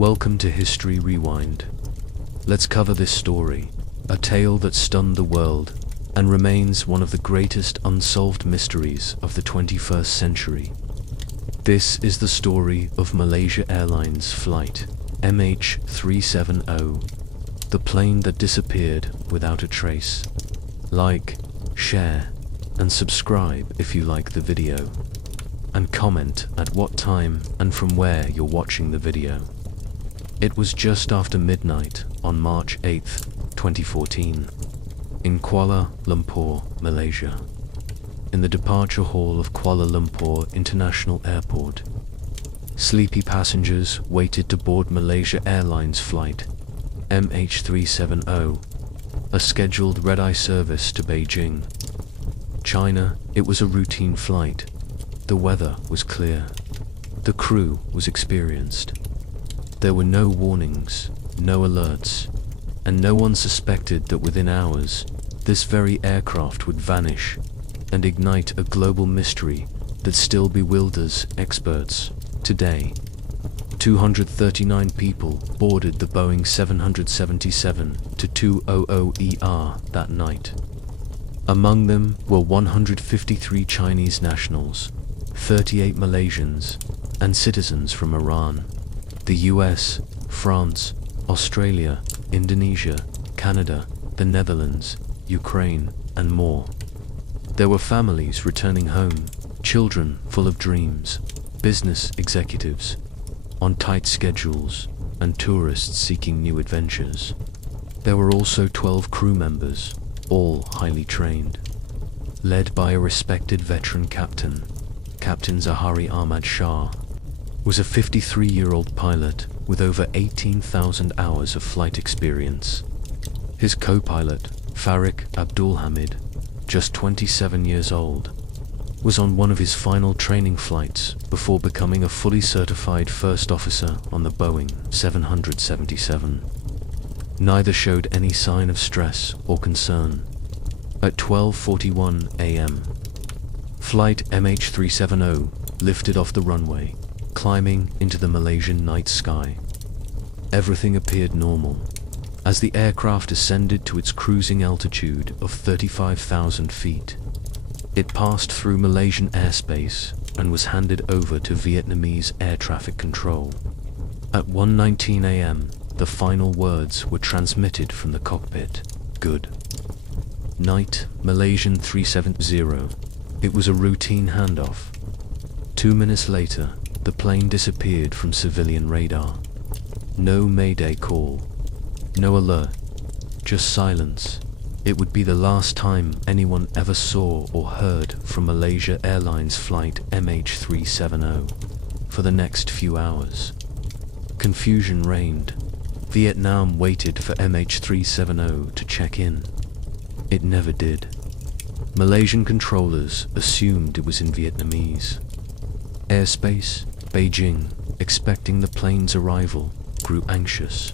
Welcome to History Rewind. Let's cover this story, a tale that stunned the world and remains one of the greatest unsolved mysteries of the 21st century. This is the story of Malaysia Airlines Flight MH370, the plane that disappeared without a trace. Like, share, and subscribe if you like the video. And comment at what time and from where you're watching the video. It was just after midnight on March 8, 2014, in Kuala Lumpur, Malaysia. In the departure hall of Kuala Lumpur International Airport, sleepy passengers waited to board Malaysia Airlines Flight MH370, a scheduled red-eye service to Beijing, China. It was a routine flight. The weather was clear. The crew was experienced. There were no warnings, no alerts, and no one suspected that within hours, this very aircraft would vanish and ignite a global mystery that still bewilders experts today. 239 people boarded the Boeing 777-200ER that night. Among them were 153 Chinese nationals, 38 Malaysians, and citizens from Iran, the US, France, Australia, Indonesia, Canada, the Netherlands, Ukraine, and more. There were families returning home, children full of dreams, business executives on tight schedules, and tourists seeking new adventures. There were also 12 crew members, all highly trained, led by a respected veteran captain. Captain Zahari Ahmad Shah was a 53-year-old pilot with over 18,000 hours of flight experience. His co-pilot, Farik Abdul Hamid, just 27 years old, was on one of his final training flights before becoming a fully certified first officer on the Boeing 777. Neither showed any sign of stress or concern. At 12:41 a.m., Flight MH370 lifted off the runway, climbing into the Malaysian night sky. Everything appeared normal as the aircraft ascended to its cruising altitude of 35,000 feet. It passed through Malaysian airspace and was handed over to Vietnamese air traffic control. At 1:19 a.m., the final words were transmitted from the cockpit. Good night, Malaysian 370. It was a routine handoff. 2 minutes later, the plane disappeared from civilian radar. No mayday call, no alert, just silence. It would be the last time anyone ever saw or heard from Malaysia Airlines Flight MH370 for the next few hours. Confusion reigned. Vietnam waited for MH370 to check in. It never did. Malaysian controllers assumed it was in Vietnamese. Airspace, Beijing, expecting the plane's arrival, grew anxious.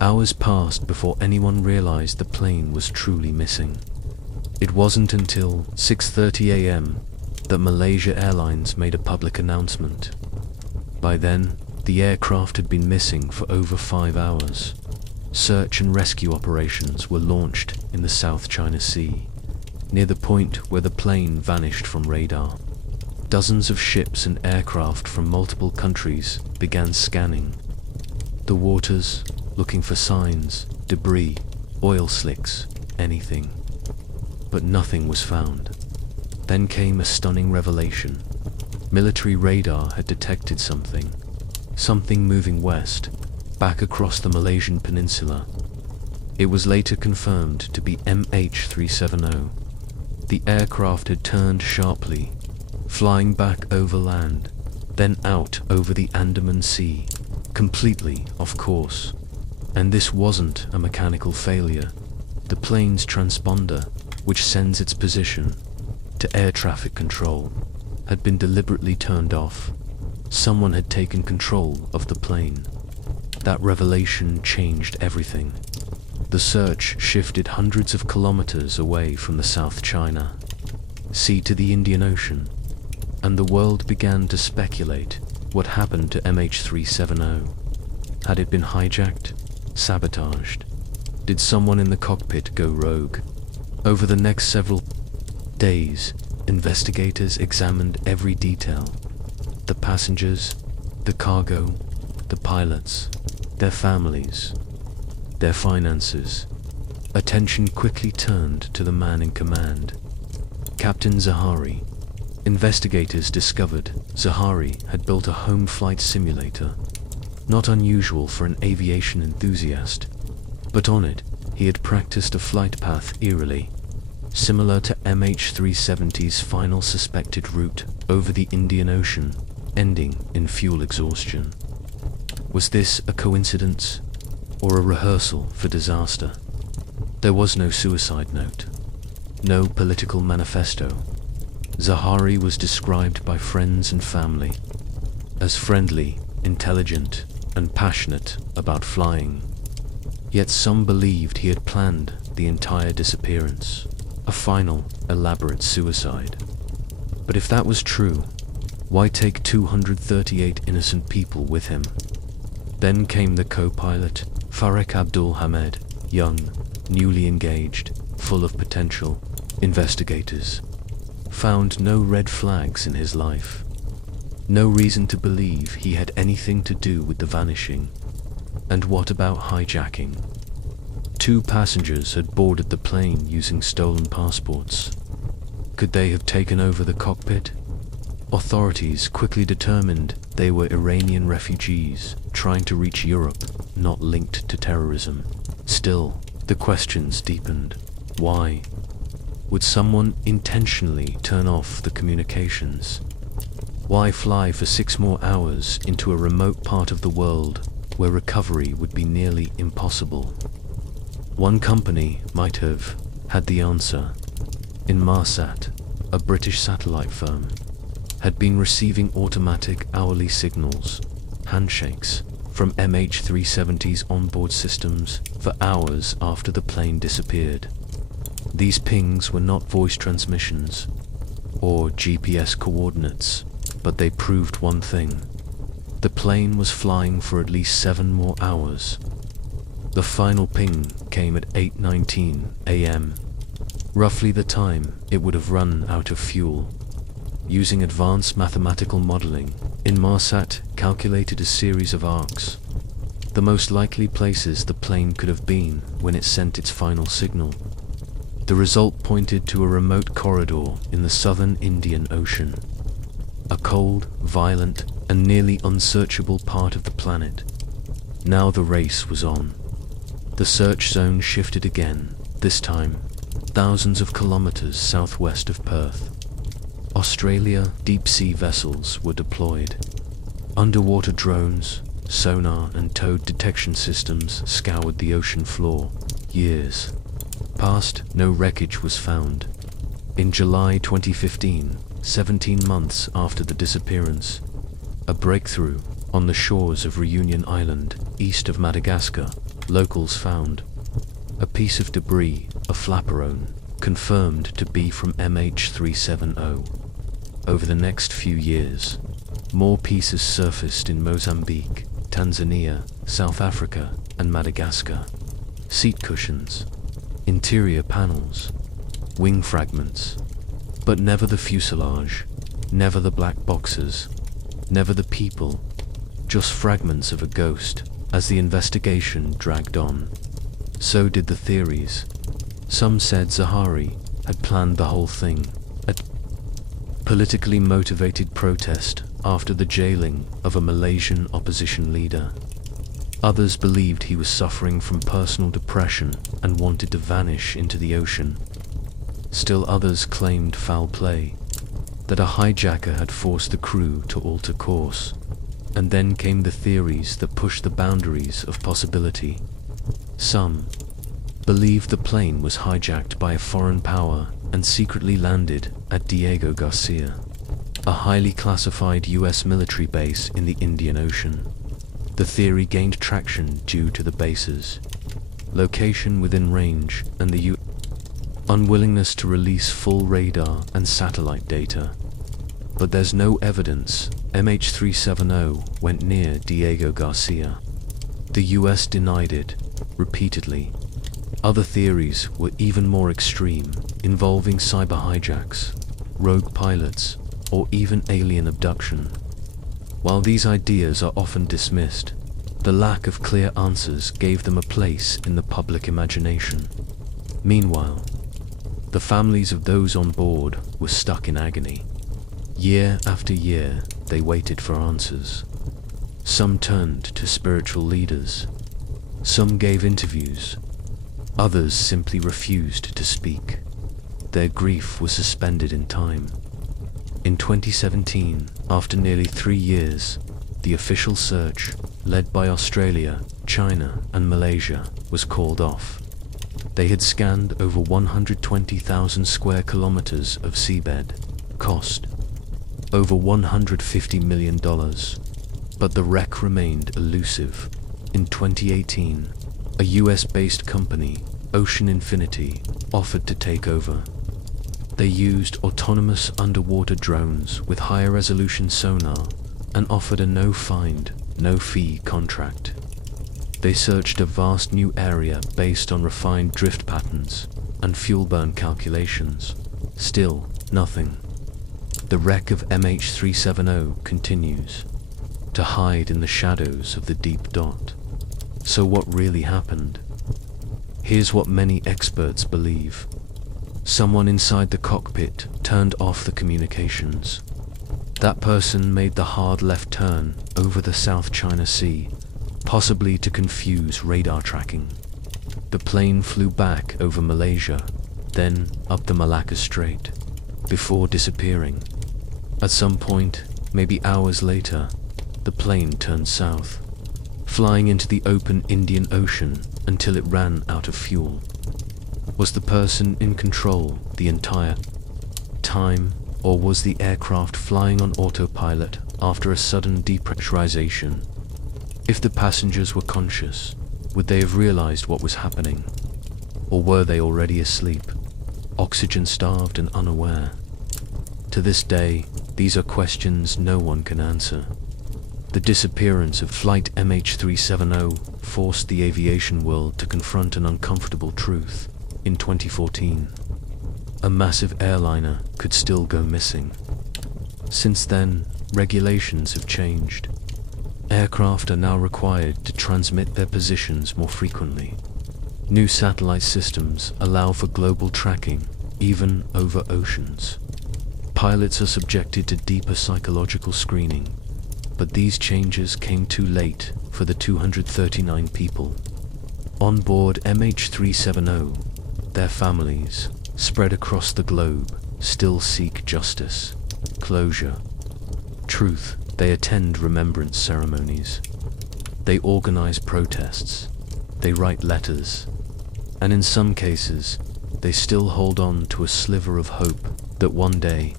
Hours passed before anyone realized the plane was truly missing. It wasn't until 6:30 a.m. that Malaysia Airlines made a public announcement. By then, the aircraft had been missing for over 5 hours. Search and rescue operations were launched in the South China Sea, near the point where the plane vanished from radar. Dozens of ships and aircraft from multiple countries began scanning the waters, looking for signs, debris, oil slicks, anything. But nothing was found. Then came a stunning revelation. Military radar had detected something moving west, back across the Malaysian peninsula. It was later confirmed to be MH370. The aircraft had turned sharply, flying back over land, then out over the Andaman Sea, completely off course. And this wasn't a mechanical failure. The plane's transponder, which sends its position to air traffic control, had been deliberately turned off. Someone had taken control of the plane. That revelation changed everything. The search shifted hundreds of kilometers away from the South China Sea to the Indian Ocean, and the world began to speculate what happened to MH370. Had it been hijacked? Sabotaged? Did someone in the cockpit go rogue? Over the next several days, investigators examined every detail. The passengers, the cargo, the pilots, their families, their finances. Attention quickly turned to the man in command, Captain Zahari. Investigators discovered Zahari had built a home flight simulator, not unusual for an aviation enthusiast, but on it he had practiced a flight path eerily similar to MH370's final suspected route over the Indian Ocean, ending in fuel exhaustion. Was this a coincidence or a rehearsal for disaster? There was no suicide note, no political manifesto. Zahari was described by friends and family as friendly, intelligent, and passionate about flying. Yet some believed he had planned the entire disappearance, a final, elaborate suicide. But if that was true, why take 238 innocent people with him? Then came the co-pilot, Farek Abdul Hamed, young, newly engaged, full of potential. Investigators found no red flags in his life, no reason to believe he had anything to do with the vanishing. And what about hijacking? 2 passengers had boarded the plane using stolen passports. Could they have taken over the cockpit? Authorities quickly determined they were Iranian refugees trying to reach Europe, not linked to terrorism. Still, the questions deepened. Why? Would someone intentionally turn off the communications? Why fly for 6 more hours into a remote part of the world where recovery would be nearly impossible? One company might have had the answer. Inmarsat, a British satellite firm, had been receiving automatic hourly signals, handshakes, from MH370's onboard systems for hours after the plane disappeared. These pings were not voice transmissions or GPS coordinates, but they proved one thing. The plane was flying for at least 7 more hours. The final ping came at 8:19 a.m., roughly the time it would have run out of fuel. Using advanced mathematical modeling, Inmarsat calculated a series of arcs, the most likely places the plane could have been when it sent its final signal. The result pointed to a remote corridor in the southern Indian Ocean, a cold, violent, and nearly unsearchable part of the planet. Now the race was on. The search zone shifted again, this time thousands of kilometers southwest of Perth. Australia deep-sea vessels were deployed. Underwater drones, sonar and towed detection systems scoured the ocean floor. Years passed, no wreckage was found. In July 2015, 17 months after the disappearance, a breakthrough on the shores of Reunion Island, east of Madagascar. Locals found a piece of debris, a flaperon, confirmed to be from MH370. Over the next few years, more pieces surfaced in Mozambique, Tanzania, South Africa, and Madagascar. Seat cushions, interior panels, wing fragments, but never the fuselage, never the black boxes, never the people, just fragments of a ghost. As the investigation dragged on, so did the theories. Some said Zahari had planned the whole thing, a politically motivated protest after the jailing of a Malaysian opposition leader. Others believed he was suffering from personal depression and wanted to vanish into the ocean. Still others claimed foul play, that a hijacker had forced the crew to alter course. And then came the theories that pushed the boundaries of possibility. Some believed the plane was hijacked by a foreign power and secretly landed at Diego Garcia, a highly classified US military base in the Indian Ocean. The theory gained traction due to the base's location within range and the unwillingness to release full radar and satellite data. But there's no evidence MH370 went near Diego Garcia. The US denied it, repeatedly. Other theories were even more extreme, involving cyber hijacks, rogue pilots, or even alien abduction. While these ideas are often dismissed, the lack of clear answers gave them a place in the public imagination. Meanwhile, the families of those on board were stuck in agony. Year after year, they waited for answers. Some turned to spiritual leaders. Some gave interviews. Others simply refused to speak. Their grief was suspended in time. In 2017, after nearly 3 years, the official search, led by Australia, China, and Malaysia, was called off. They had scanned over 120,000 square kilometers of seabed, cost over $150 million, but the wreck remained elusive. In 2018, a US-based company, Ocean Infinity, offered to take over. They used autonomous underwater drones with higher resolution sonar and offered a no-find, no-fee contract. They searched a vast new area based on refined drift patterns and fuel burn calculations. Still, nothing. The wreck of MH370 continues to hide in the shadows of the deep dot. So what really happened? Here's what many experts believe. Someone inside the cockpit turned off the communications. That person made the hard left turn over the South China Sea, possibly to confuse radar tracking. The plane flew back over Malaysia, then up the Malacca Strait, before disappearing. At some point, maybe hours later, the plane turned south, flying into the open Indian Ocean until it ran out of fuel. Was the person in control the entire time, or was the aircraft flying on autopilot after a sudden depressurization? If the passengers were conscious, would they have realized what was happening? Or were they already asleep, oxygen-starved and unaware? To this day, these are questions no one can answer. The disappearance of Flight MH370 forced the aviation world to confront an uncomfortable truth. In 2014, a massive airliner could still go missing. Since then, regulations have changed. Aircraft are now required to transmit their positions more frequently. New satellite systems allow for global tracking, even over oceans. Pilots are subjected to deeper psychological screening, but these changes came too late for the 239 people on board MH370. Their families, spread across the globe, still seek justice, closure, truth. They attend remembrance ceremonies. They organize protests. They write letters. And in some cases, they still hold on to a sliver of hope that one day,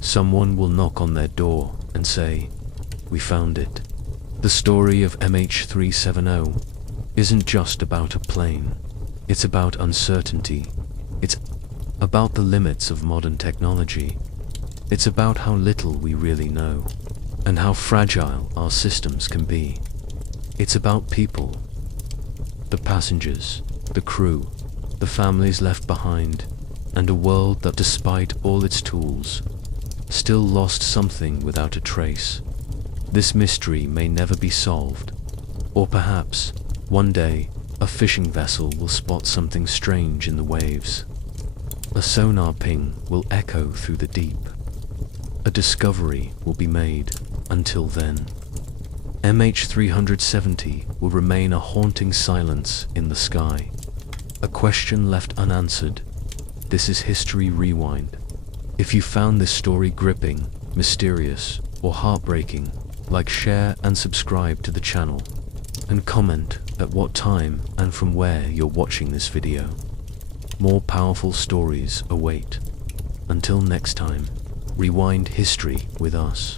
someone will knock on their door and say, "We found it." The story of MH370 isn't just about a plane. It's about uncertainty. It's about the limits of modern technology. It's about how little we really know, and how fragile our systems can be. It's about people. The passengers, the crew, the families left behind, and a world that, despite all its tools, still lost something without a trace. This mystery may never be solved, or perhaps, one day, a fishing vessel will spot something strange in the waves. A sonar ping will echo through the deep. A discovery will be made. Until then, MH370 will remain a haunting silence in the sky, a question left unanswered. This is History Rewind. If you found this story gripping, mysterious, or heartbreaking, like, share, and subscribe to the channel, and comment at what time and from where you're watching this video. More powerful stories await. Until next time, rewind history with us.